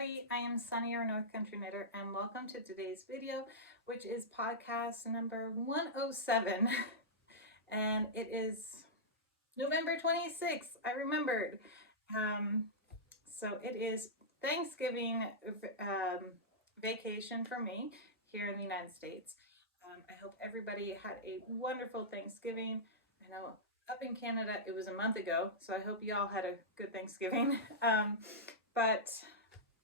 everybody. I am Sunny, your North Country Knitter, and welcome to today's video, which is podcast number 107. And it is November 26th. I remembered. So it is Thanksgiving vacation for me here in the United States. I hope everybody had a wonderful Thanksgiving. I know up in Canada it was a month ago, so I hope you all had a good Thanksgiving. But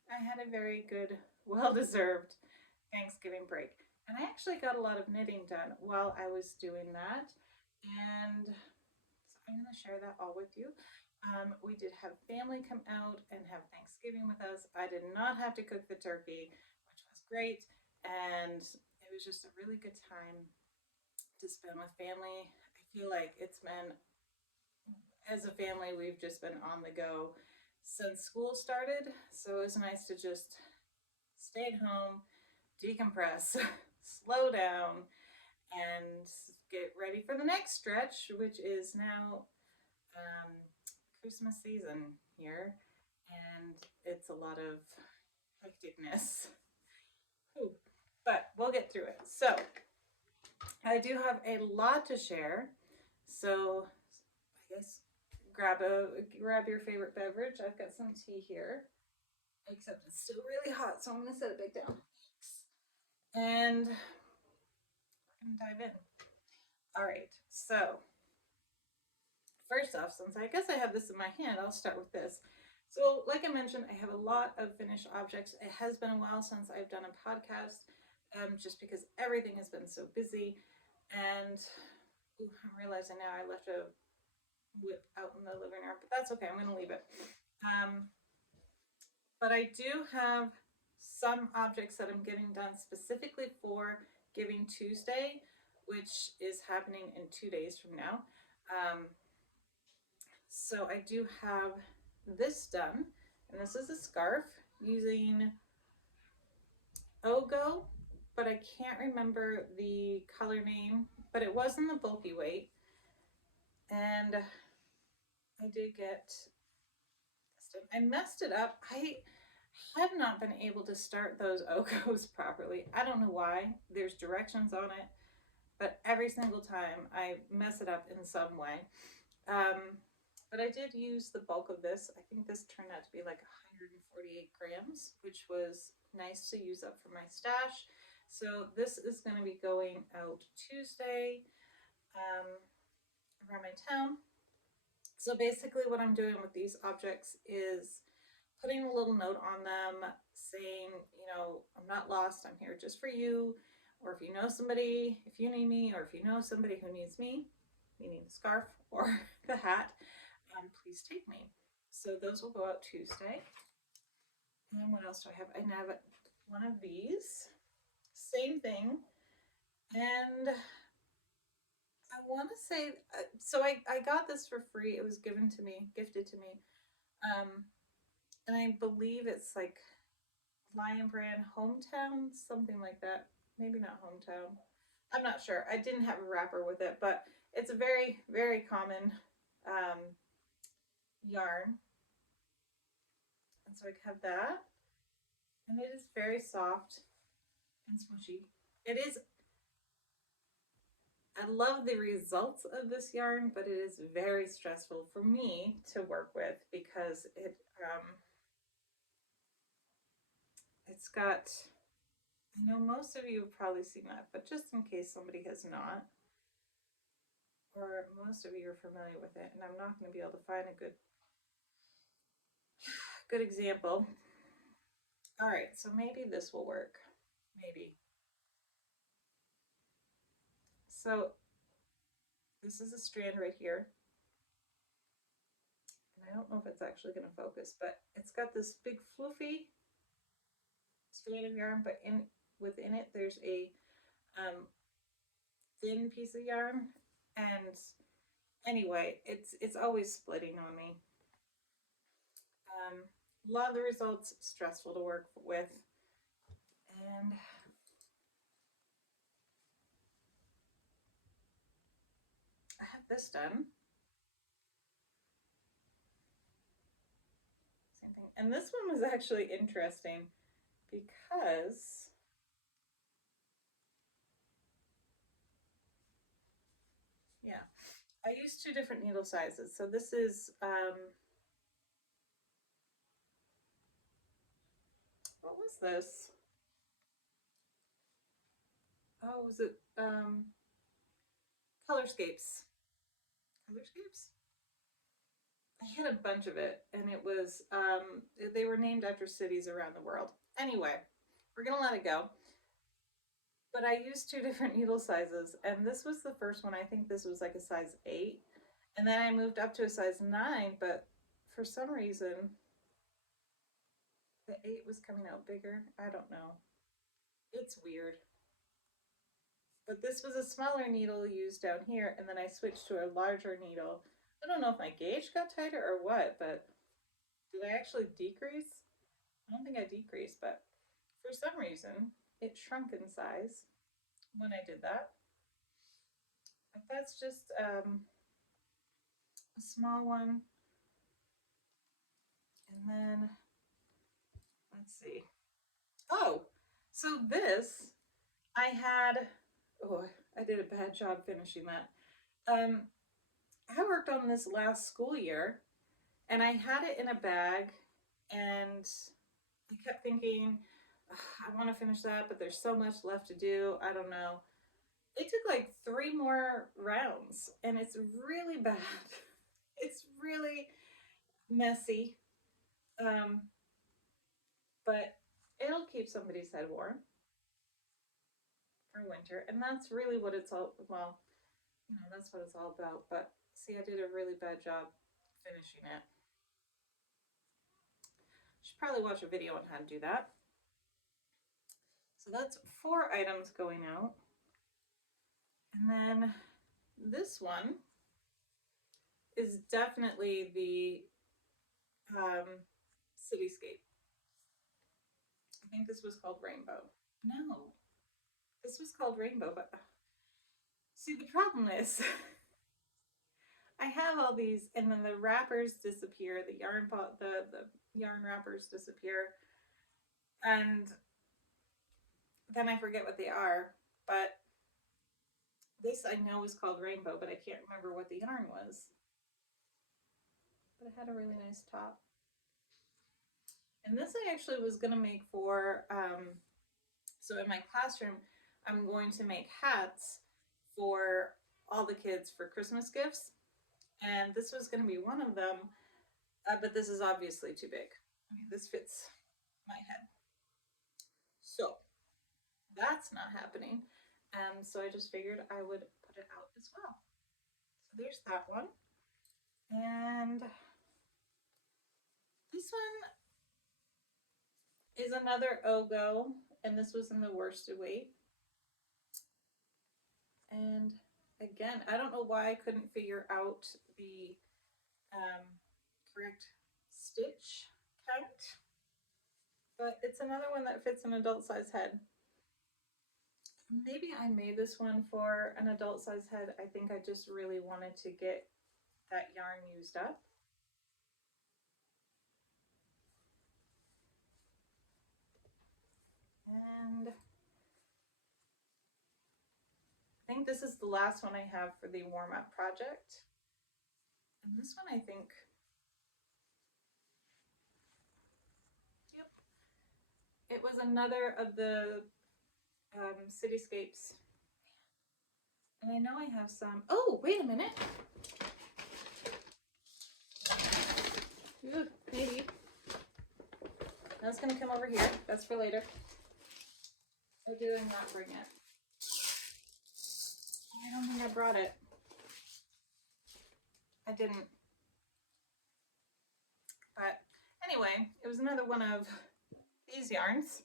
I had a very good, well-deserved Thanksgiving break. And I actually got a lot of knitting done while I was doing that. And so I'm going to share that all with you. We did have family come out and have Thanksgiving with us. I did not have to cook the turkey, which was great. And it was just a really good time to spend with family. I feel like it's been, as a family, we've just been on the go since school started. So it was nice to just stay at home, decompress, slow down, and get ready for the next stretch, which is now Christmas season here. And it's a lot of hecticness. Ooh, but we'll get through it. So I do have a lot to share. So I guess grab your favorite beverage. I've got some tea here, except it's still really hot, so I'm going to set it back down. And we're going to dive in. All right, so first off, since I guess I have this in my hand, I'll start with this. So like I mentioned, I have a lot of finished objects. It has been a while since I've done a podcast, just because everything has been so busy. And I'm realizing now I left a whip out in the living room, but that's okay. I'm going to leave it. But I do have some objects that I'm getting done specifically for Giving Tuesday, which is happening in 2 days from now. So I do have this done, and this is a scarf using Ogo, but I can't remember the color name, but it was in the bulky weight. And I did get this done. I messed it up. I have not been able to start those Ogos properly. I don't know why. There's directions on it, but every single time I mess it up in some way. But I did use the bulk of this. I think this turned out to be like 148 grams, which was nice to use up for my stash. So this is going to be going out Tuesday around my town. So basically what I'm doing with these objects is putting a little note on them saying, you know, I'm not lost, I'm here just for you. Or if you know somebody, if you need me, or if you know somebody who needs me, meaning the scarf or the hat, please take me. So those will go out Tuesday. And what else do I have? I have one of these, same thing. And I want to say, so I got this for free. It was given to me, gifted to me. And I believe it's like Lion Brand Hometown, something like that. Maybe not Hometown. I'm not sure. I didn't have a wrapper with it, but it's a very, very common yarn. And so I have that. And it is very soft and smushy. It is, I love the results of this yarn, but it is very stressful for me to work with because it's got, I know most of you have probably seen that, but just in case somebody has not, or most of you are familiar with it, and I'm not going to be able to find a good example. All right, so maybe this will work. Maybe. So this is a strand right here. And I don't know if it's actually going to focus, but it's got this big floofy strand of yarn, but within it there's a thin piece of yarn. And anyway, it's always splitting on me. A lot of the results stressful to work with, and I have this done. Same thing. And this one was actually interesting because, yeah, I used two different needle sizes. So this is, what was this? Oh, was it Colorscapes? Colorscapes? I had a bunch of it, and it was, they were named after cities around the world. Anyway, we're gonna let it go. But I used two different needle sizes, and this was the first one. I think this was like a size 8. And then I moved up to a size 9, but for some reason, the 8 was coming out bigger. I don't know. It's weird. But this was a smaller needle used down here, and then I switched to a larger needle. I don't know if my gauge got tighter or what, but did I actually decrease? I don't think I decreased, but for some reason, it shrunk in size when I did that. But that's just a small one. And then, let's see. Oh, so this, I had, oh, I did a bad job finishing that. Um, I worked on this last school year, and I had it in a bag, and I kept thinking, I want to finish that, but there's so much left to do. I don't know. It took like 3 more rounds, and it's really bad. It's really messy, um, but it'll keep somebody's head warm for winter, and that's really what it's all. Well, that's what it's all about. But see, I did a really bad job finishing it. Should probably watch a video on how to do that. So that's 4 items going out. And then this one is definitely the cityscape. I think this was called Rainbow. No, this was called Rainbow, but see, the problem is I have all these, and then the wrappers disappear, the yarn wrappers disappear, and then I forget what they are. But this I know is called Rainbow, but I can't remember what the yarn was. But it had a really nice top. And this I actually was going to make for, so in my classroom, I'm going to make hats for all the kids for Christmas gifts. And this was going to be one of them, but this is obviously too big. Okay, this fits my head. So that's not happening. So I just figured I would put it out as well. So there's that one. And this one is another Ogo, and this was in the worsted weight. And again, I don't know why I couldn't figure out the correct stitch count, but it's another one that fits an adult size head. Maybe I made this one for an adult size head. I think I just really wanted to get that yarn used up. And I think this is the last one I have for the warm-up project. And this one I think, yep, it was another of the cityscapes. And I know I have some, oh, wait a minute. Ooh, maybe. That's gonna come over here. That's for later. Or did I not bring it? I don't think I brought it. I didn't. But anyway, it was another one of these yarns.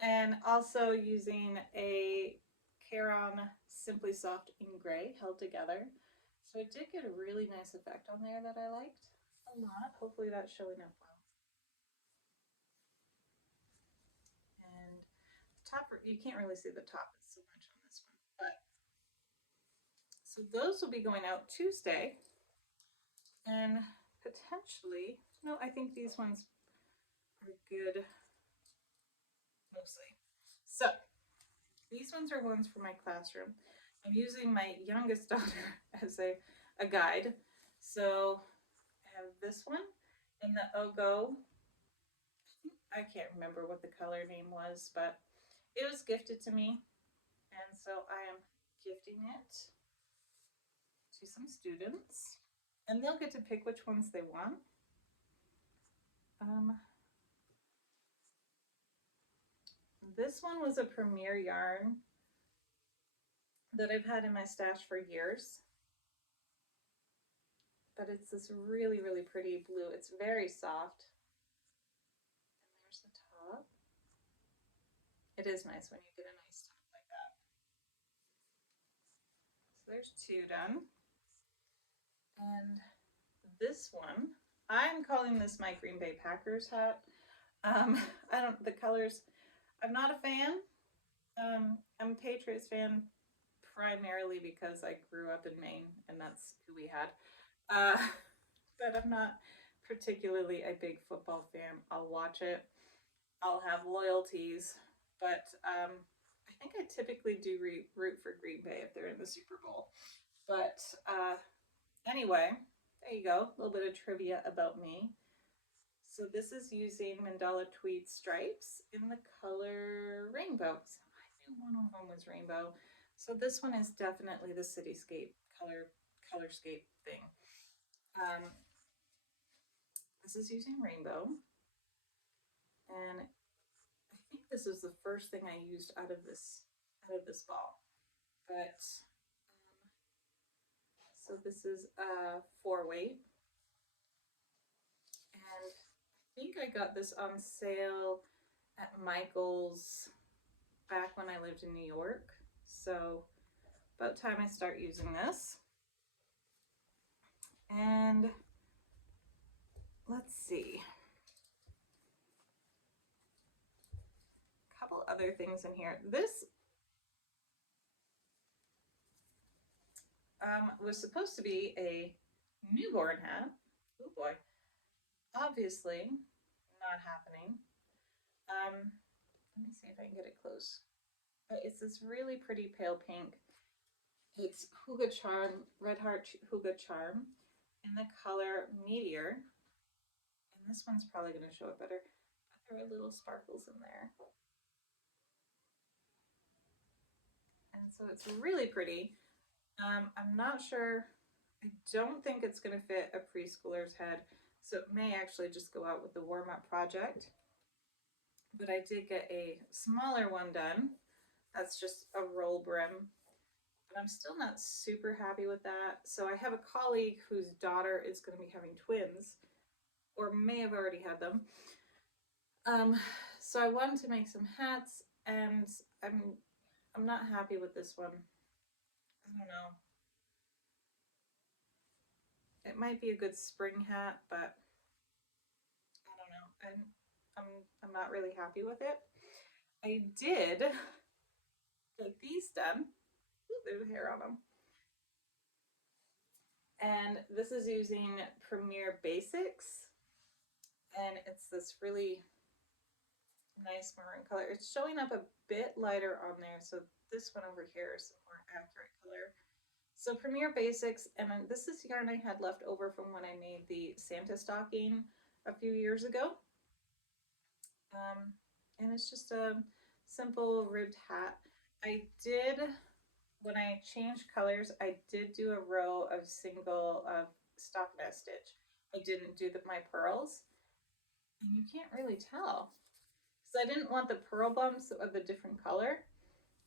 And also using a Caron Simply Soft in Gray held together. So it did get a really nice effect on there that I liked a lot. Hopefully that's showing up well. And the top, you can't really see the top so much on this one. But so those will be going out Tuesday. And potentially, no, I think these ones are good mostly. So these ones are ones for my classroom. I'm using my youngest daughter as a guide. So I have this one in the Ogo. I can't remember what the color name was, but it was gifted to me. And so I am gifting it to some students. And they'll get to pick which ones they want. This one was a Premier yarn that I've had in my stash for years. But it's this really, really pretty blue. It's very soft. And there's the top. It is nice when you get a nice top like that. So there's two done. And this one, I'm calling this my Green Bay Packers hat. The colors, I'm not a fan. I'm a Patriots fan primarily because I grew up in Maine and that's who we had. But I'm not particularly a big football fan. I'll watch it. I'll have loyalties, but I think I typically do root for Green Bay if they're in the Super Bowl. But anyway, there you go. A little bit of trivia about me. So this is using mandala tweed stripes in the color rainbow. So I knew one of them was rainbow. So this one is definitely the cityscape colorscape thing. This is using rainbow. And I think this is the first thing I used out of this ball. But so this is a 4-weight. And I think I got this on sale at Michael's back when I lived in New York. So about time I start using this. And let's see. A couple other things in here. This was supposed to be a newborn hat. Oh boy. Obviously not happening. Let me see if I can get it close. But it's this really pretty pale pink. It's Huga Charm, Red Heart Huga Charm in the color Meteor. And this one's probably going to show it better. But there are little sparkles in there. And so it's really pretty. I'm not sure. I don't think it's going to fit a preschooler's head. So it may actually just go out with the warm-up project. But I did get a smaller one done. That's just a roll brim. But I'm still not super happy with that. So I have a colleague whose daughter is going to be having twins, or may have already had them. So I wanted to make some hats, and I'm not happy with this one. I don't know. It might be a good spring hat, but I don't know. I'm not really happy with it. I did get these done. Ooh, there's hair on them. And this is using Premier Basics. And it's this really nice maroon color. It's showing up a bit lighter on there. So this one over here is a more accurate color. So Premier Basics, and this is yarn I had left over from when I made the Santa stocking a few years ago. And it's just a simple ribbed hat. I did, when I changed colors, I did do a row of single stockinette stitch. I didn't do my pearls, and you can't really tell. So I didn't want the pearl bumps of the different color.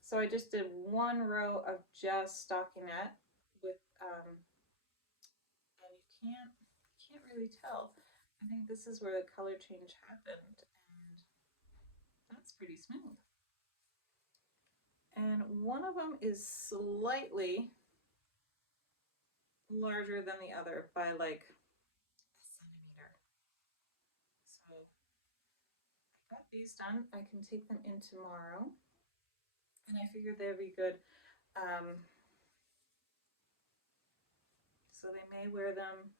So I just did one row of just stockinette with, and you can't really tell. I think this is where the color change happened, and that's pretty smooth. And one of them is slightly larger than the other by like a centimeter. So I got these done. I can take them in tomorrow, and I figured they'd be good. So they may wear them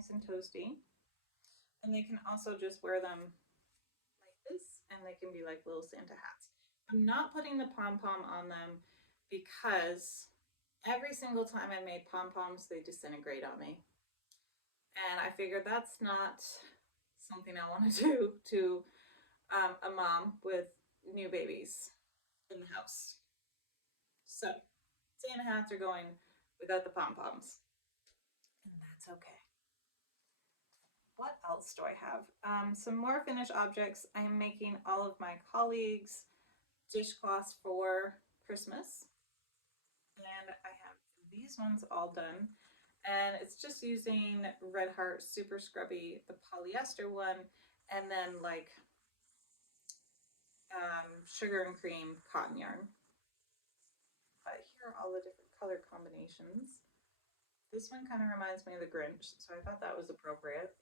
nice and toasty. And they can also just wear them like this, and they can be like little Santa hats. I'm not putting the pom-pom on them because every single time I made pom-poms, they disintegrate on me. And I figured that's not something I want to do to a mom with new babies in the house. So Santa hats are going without the pom-poms. And that's okay. What else do I have? Some more finished objects. I am making all of my colleagues dishcloths for Christmas. And I have these ones all done. And it's just using Red Heart Super Scrubby, the polyester one, and then like sugar and cream cotton yarn. But here are all the different color combinations. This one kind of reminds me of the Grinch, so I thought that was appropriate.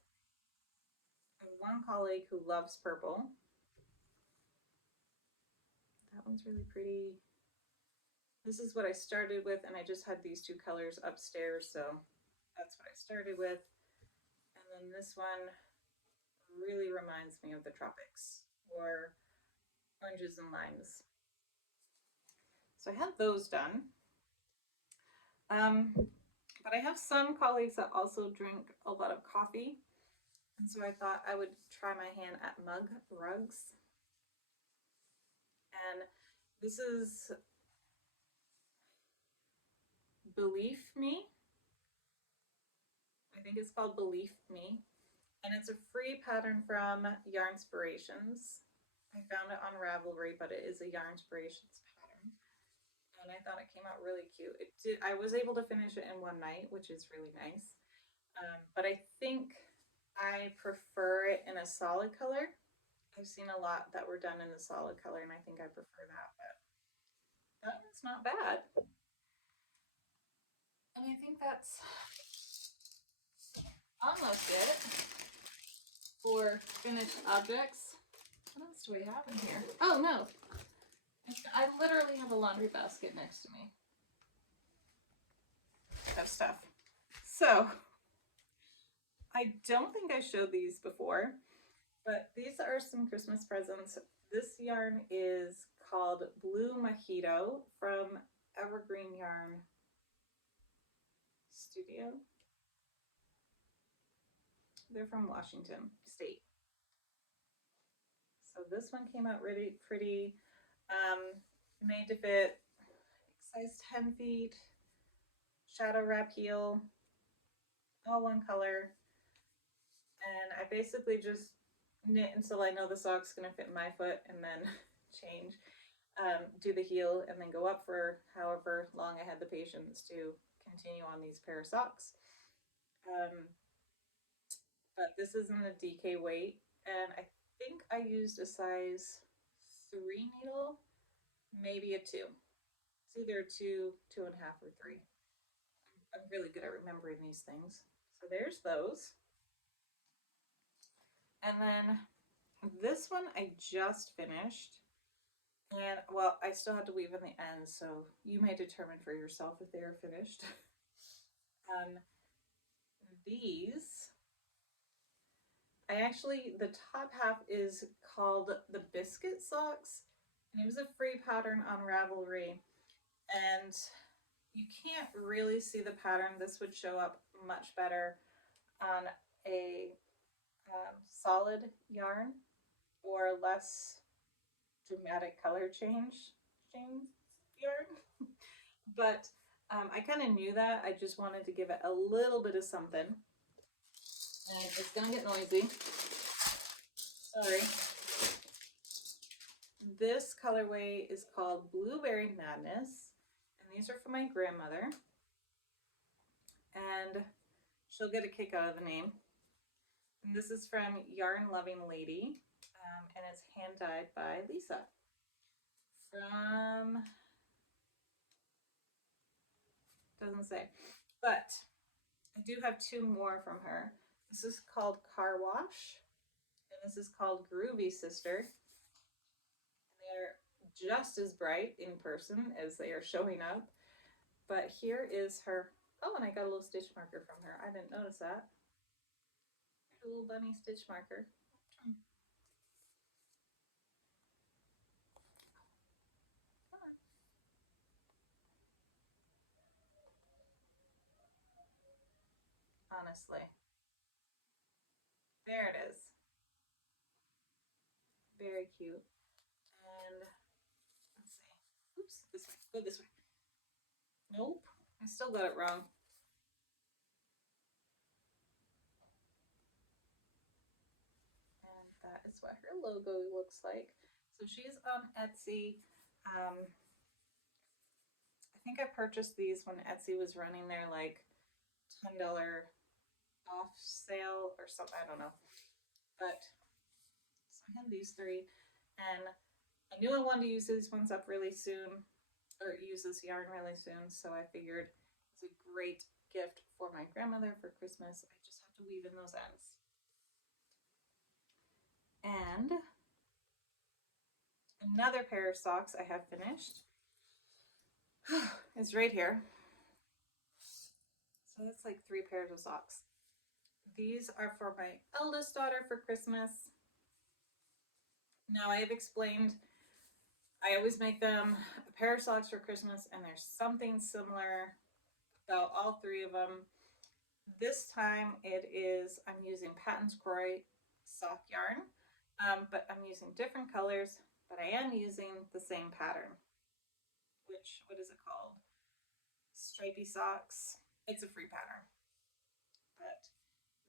I have one colleague who loves purple. That one's really pretty. This is what I started with, and I just had these two colors upstairs, so that's what I started with. And then this one really reminds me of the tropics, or oranges and limes. So I had those done. But I have some colleagues that also drink a lot of coffee. And so I thought I would try my hand at mug rugs. And this is Believe Me. I think it's called Believe Me. And it's a free pattern from Yarnspirations. I found it on Ravelry, but it is a Yarnspirations pattern. And I thought it came out really cute. I was able to finish it in one night, which is really nice. But I think I prefer it in a solid color. I've seen a lot that were done in the solid color, and I think I prefer that, but that one's not bad. And I think that's almost it for finished objects. What else do we have in here? Oh, no. I literally have a laundry basket next to me of stuff. So, I don't think I showed these before, but these are some Christmas presents. This yarn is called Blue Mojito from Evergreen Yarn Studio. They're from Washington State. So this one came out really pretty. Made to fit, size 10 feet, shadow wrap heel, all one color. And I basically just knit until I know the sock's gonna fit my foot, and then change, do the heel, and then go up for however long I had the patience to continue on these pair of socks. But this isn't a DK weight, and I think I used a size 3 needle, maybe a 2. It's either a 2, 2.5, or 3. I'm really good at remembering these things. So there's those. And then this one I just finished. And well, I still have to weave in the ends, so you may determine for yourself if they are finished. These, the top half is called the Biscuit Socks, and it was a free pattern on Ravelry. And you can't really see the pattern. This would show up much better on a solid yarn or less dramatic color change yarn. But I kind of knew that. I just wanted to give it a little bit of something. And it's gonna get noisy. Sorry. This colorway is called Blueberry Madness, and these are for my grandmother. And she'll get a kick out of the name. And this is from Yarn Loving Lady, and it's hand dyed by Lisa. From, doesn't say, but I do have 2 more from her. This is called Car Wash, and this is called Groovy Sister. And they're just as bright in person as they are showing up. But here is her. Oh, and I got a little stitch marker from her. I didn't notice that. a little bunny stitch marker. Honestly. There it is. Very cute. And let's see. Oops, this way. Go this way. Nope. I still got it wrong. And that is what her logo looks like. So she's on Etsy. I think I purchased these when Etsy was running their like $10 off sale or something. I don't know. But so I have these three, and I knew I wanted to use these ones up really soon, or use this yarn really soon. So I figured it's a great gift for my grandmother for Christmas. I just have to weave in those ends. And another pair of socks I have finished is right here. So that's like 3 pairs of socks. These are for my eldest daughter for Christmas. Now I have explained, I always make them a pair of socks for Christmas, and there's something similar about all 3 of them. This time it is, I'm using Patons Kroy sock yarn, but I'm using different colors, but I am using the same pattern, which, what is it called? Stripy socks. It's a free pattern. But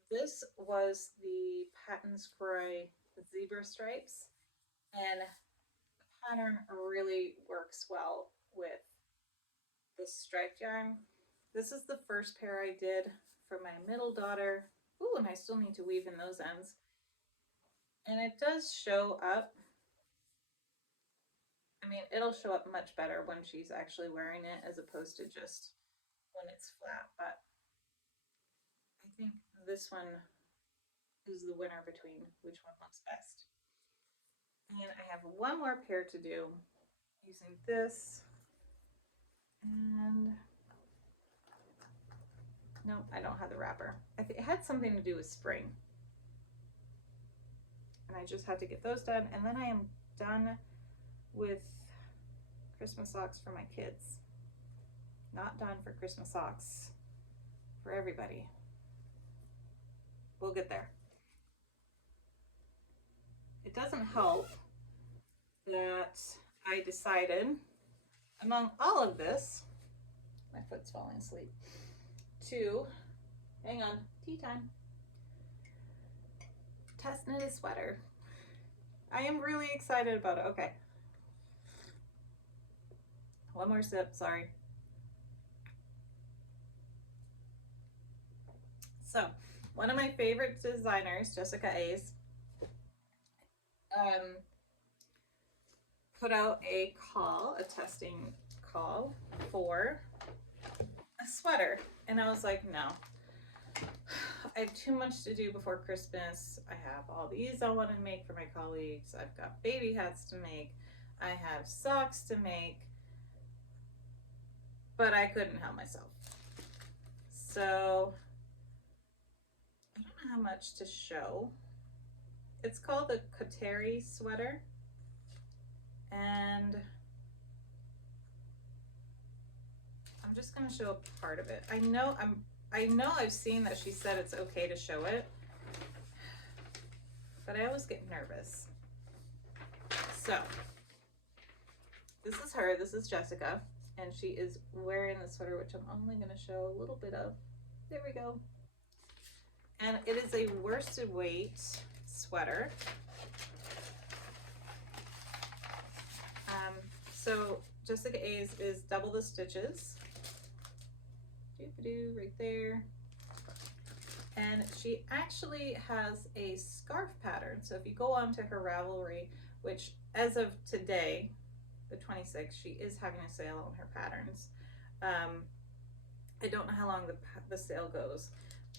this was the Patons Kroy zebra stripes, and the pattern really works well with this striped yarn. This is the first pair I did for my middle daughter. Ooh, and I still need to weave in those ends. And it does show up. I mean, it'll show up much better when she's actually wearing it as opposed to just when it's flat. But I think this one is the winner between which one looks best. And I have one more pair to do using this. And no, I don't have the wrapper. It had something to do with spring. And I just had to get those done. And then I am done with Christmas socks for my kids. Not done for Christmas socks for everybody. We'll get there. It doesn't help that I decided, among all of this, my foot's falling asleep, to, hang on, tea time, test knit a sweater. I am really excited about it. Okay. One more sip, sorry. So, one of my favorite designers, Jessica A's, put out a call, a testing call for a sweater. And I was like, no. I have too much to do before Christmas. I have all these I want to make for my colleagues. I've got baby hats to make. I have socks to make. But I couldn't help myself. So I don't know how much to show. It's called the Koteri sweater. And I'm just going to show a part of it. I know I've seen that she said it's okay to show it, but I always get nervous. So this is her, this is Jessica, and she is wearing the sweater, which I'm only going to show a little bit of. There we go. And it is a worsted weight sweater. So Jessica A's is double the stitches. Doo-doo, right there. And she actually has a scarf pattern. So if you go on to her Ravelry, which as of today, the 26th, she is having a sale on her patterns. I don't know how long the sale goes,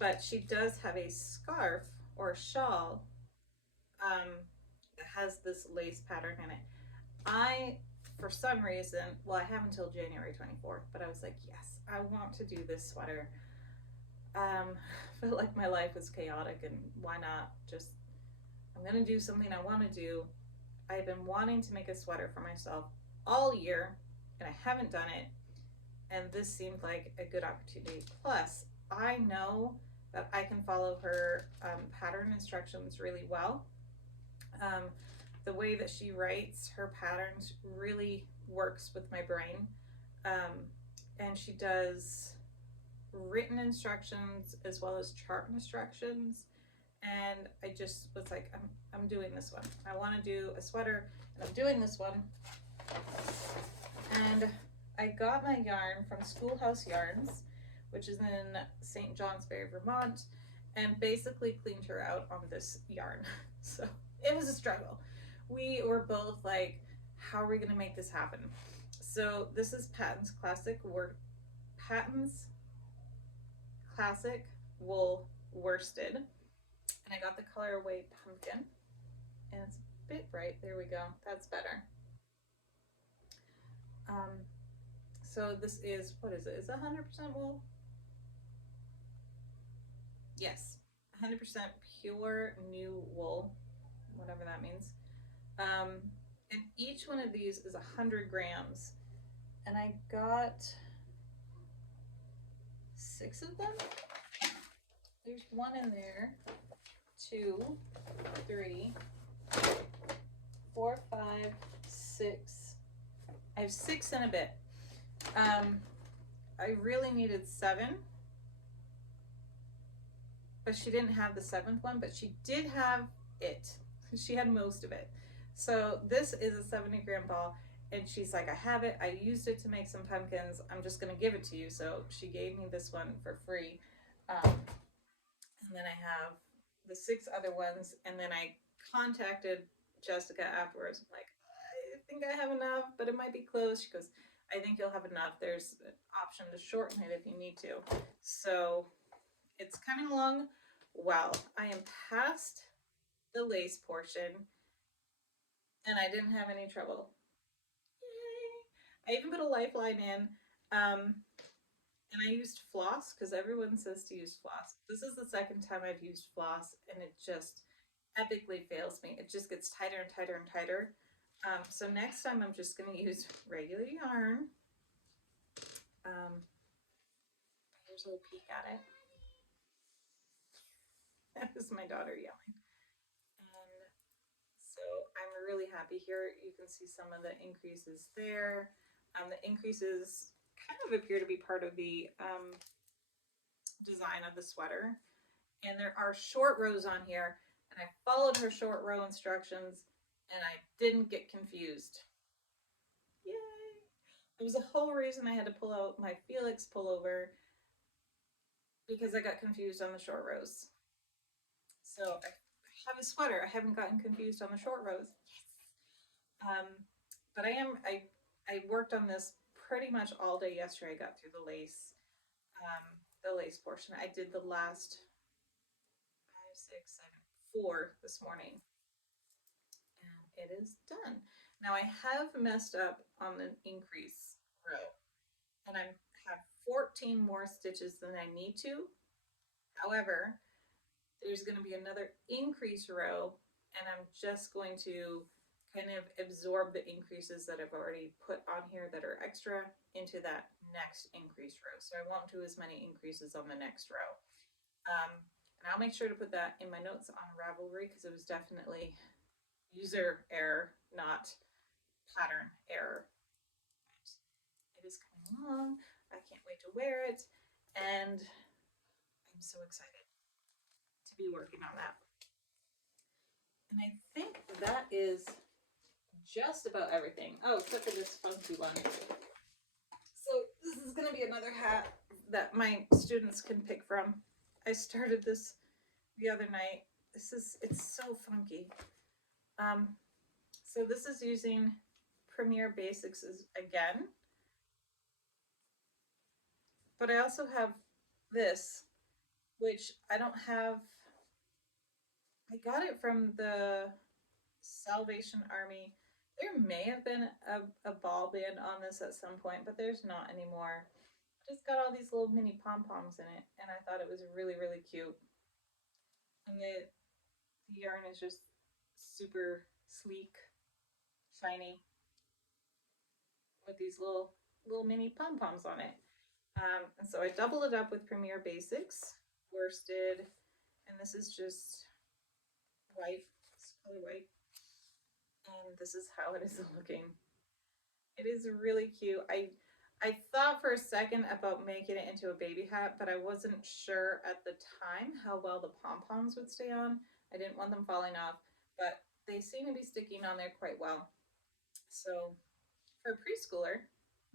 but she does have a scarf or a shawl that has this lace pattern in it. For some reason, well, I have until January 24th, but I was like, yes, I want to do this sweater. felt like my life was chaotic, and why not just, I'm gonna do something I want to do. I've been wanting to make a sweater for myself all year, and I haven't done it, and this seemed like a good opportunity. Plus, I know that I can follow her pattern instructions really well. Um, the way that she writes her patterns really works with my brain. Um, and she does written instructions as well as chart instructions. And I just was like, I'm doing this one. I want to do a sweater, and I'm doing this one. And I got my yarn from Schoolhouse Yarns, which is in St. Johnsbury, Vermont, and basically cleaned her out on this yarn. So it was a struggle. We were both like, how are we going to make this happen? So this is Patton's Classic Wool Worsted, and I got the colorway Pumpkin, and it's a bit bright. There we go. That's better. Um, so this is, what is it? Is it 100% wool? Yes, 100% pure new wool, whatever that means. Um, and each one of these is 100 grams. And I got 6 of them. There's one in there, 2, 3, 4, 5, 6. I have 6 and a bit. I really needed 7, but she didn't have the 7th one, but she did have it. She had most of it. So this is a 70-gram ball, and she's like, I have it. I used it to make some pumpkins. I'm just going to give it to you. So she gave me this one for free. And then I have the 6 other ones, and then I contacted Jessica afterwards. I'm like, I think I have enough, but it might be close. She goes, I think you'll have enough. There's an option to shorten it if you need to. So it's coming along well. I am past the lace portion, and I didn't have any trouble. Yay! I even put a lifeline in, and I used floss because everyone says to use floss. This is the second time I've used floss, and it just epically fails me. It just gets tighter and tighter and tighter. So next time I'm just going to use regular yarn. Here's a little peek at it. That is my daughter yelling. And so I'm really happy here. You can see some of the increases there. The increases kind of appear to be part of the design of the sweater. And there are short rows on here, and I followed her short row instructions, and I didn't get confused. Yay! There was a whole reason I had to pull out my Felix pullover because I got confused on the short rows. So I have a sweater. I haven't gotten confused on the short rows. Yes. But I worked on this pretty much all day yesterday. I got through the lace portion. I did the last 5, 6, 7, 4 this morning, and it is done. Now I have messed up on the increase row, and I have 14 more stitches than I need to. However, there's going to be another increase row, and I'm just going to kind of absorb the increases that I've already put on here that are extra into that next increase row. So I won't do as many increases on the next row. And I'll make sure to put that in my notes on Ravelry because it was definitely user error, not pattern error. But it is coming along. I can't wait to wear it, and I'm so excited to be working on that. And I think that is just about everything. Oh, except for this funky one. So this is going to be another hat that my students can pick from. I started this the other night. It's so funky. So this is using Premier Basics again. But I also have this, which I don't have. I got it from the Salvation Army. There may have been a ball band on this at some point, but there's not anymore. It's got all these little mini pom-poms in it, and I thought it was really, really cute. And the yarn is just super sleek, shiny, with these little mini pom-poms on it. And so I doubled it up with Premier Basics worsted, and this is just white, it's color white, and this is how it is looking. It is really cute. I thought for a second about making it into a baby hat, but I wasn't sure at the time how well the pom-poms would stay on. I didn't want them falling off, but they seem to be sticking on there quite well. So for a preschooler,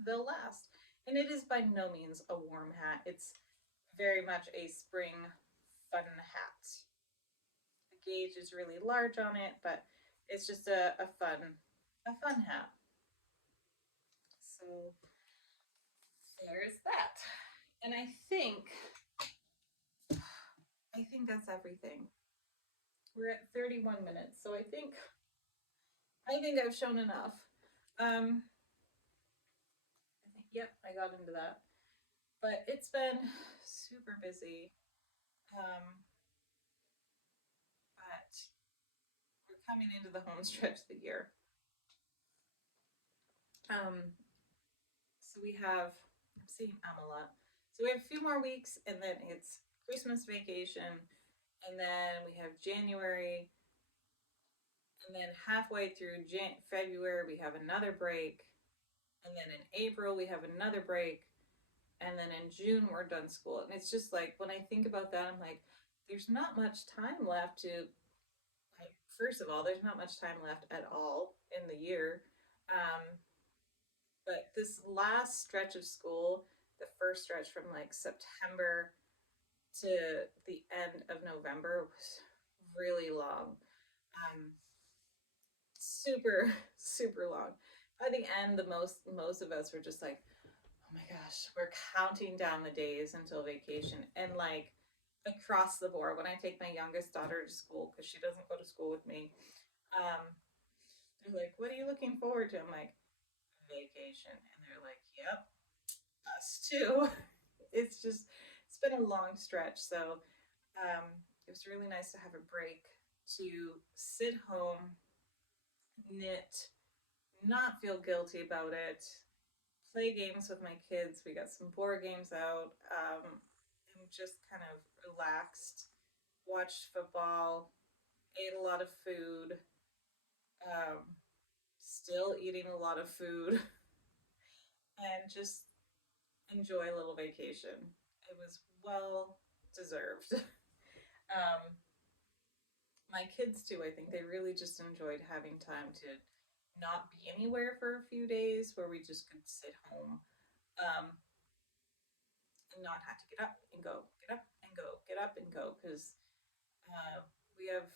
they'll last. And it is by no means a warm hat. It's very much a spring fun hat. The gauge is really large on it, but it's just a fun hat. So there's that. And I think that's everything. We're at 31 minutes, so I think I've shown enough. Yep, I got into that. But it's been super busy. Um, but we're coming into the home stretch of the year. So we have, I'm seeing a lot. So we have a few more weeks, and then it's Christmas vacation, and then we have January, and then halfway through February we have another break, and then in April we have another break, and then in June we're done school. And it's just like when I think about that, I'm like, there's not much time left to. Like, first of all, there's not much time left at all in the year. Um, but this last stretch of school, the first stretch from like September to the end of November, was really long. Um, super, super long. By the end, the most of us were just like, oh my gosh, we're counting down the days until vacation. And like across the board, when I take my youngest daughter to school, because she doesn't go to school with me, um, they're like, what are you looking forward to? I'm like, vacation. And they're like, yep, us too. It's been a long stretch. So it was really nice to have a break to sit home, knit, not feel guilty about it, play games with my kids. We got some board games out, and just kind of relaxed, watched football, ate a lot of food, um, still eating a lot of food, and just enjoy a little vacation. It was well deserved. um, my kids too. I think they really just enjoyed having time to not be anywhere for a few days, where we just could sit home, um, and not have to get up and go, get up and go, get up and go, because we have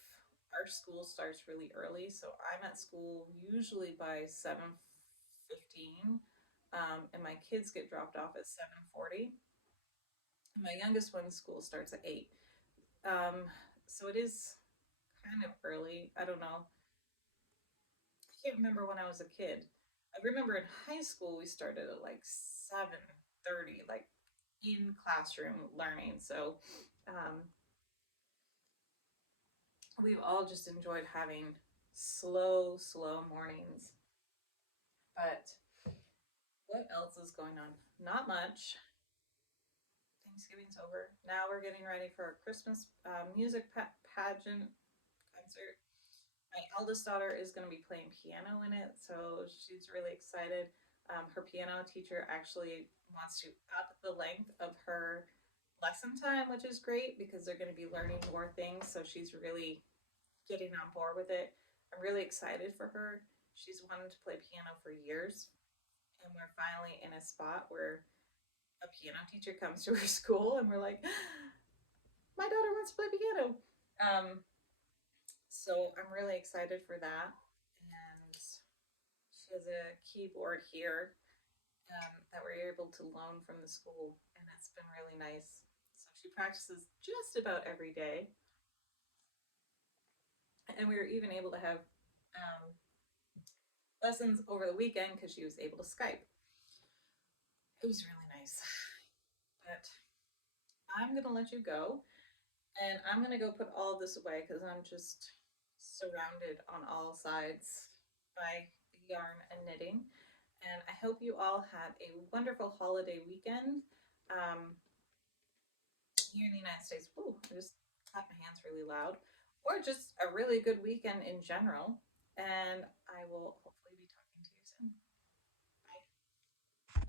our school starts really early, so I'm at school usually by 7:15, and my kids get dropped off at 7:40. My youngest one's school starts at 8. Um, so it is kind of early. I don't know. I can't remember when I was a kid. I remember in high school we started at like 7:30, like in classroom learning. So um, we've all just enjoyed having slow mornings. But what else is going on? Not much. Thanksgiving's over. Now we're getting ready for our Christmas music pageant concert. My eldest daughter is going to be playing piano in it, so she's really excited. Her piano teacher actually wants to up the length of her lesson time, which is great because they're going to be learning more things. So she's really getting on board with it. I'm really excited for her. She's wanted to play piano for years, and we're finally in a spot where a piano teacher comes to her school, and we're like, my daughter wants to play piano. Um, so I'm really excited for that. And she has a keyboard here that we're able to loan from the school, and it's been really nice. So she practices just about every day, and we were even able to have lessons over the weekend because she was able to Skype. It was really nice. I'm gonna let you go, and I'm gonna go put all of this away because I'm just surrounded on all sides by yarn and knitting. And I hope you all had a wonderful holiday weekend. Um, Here in the United States, woo, I just clapped my hands really loud, or just a really good weekend in general. And I will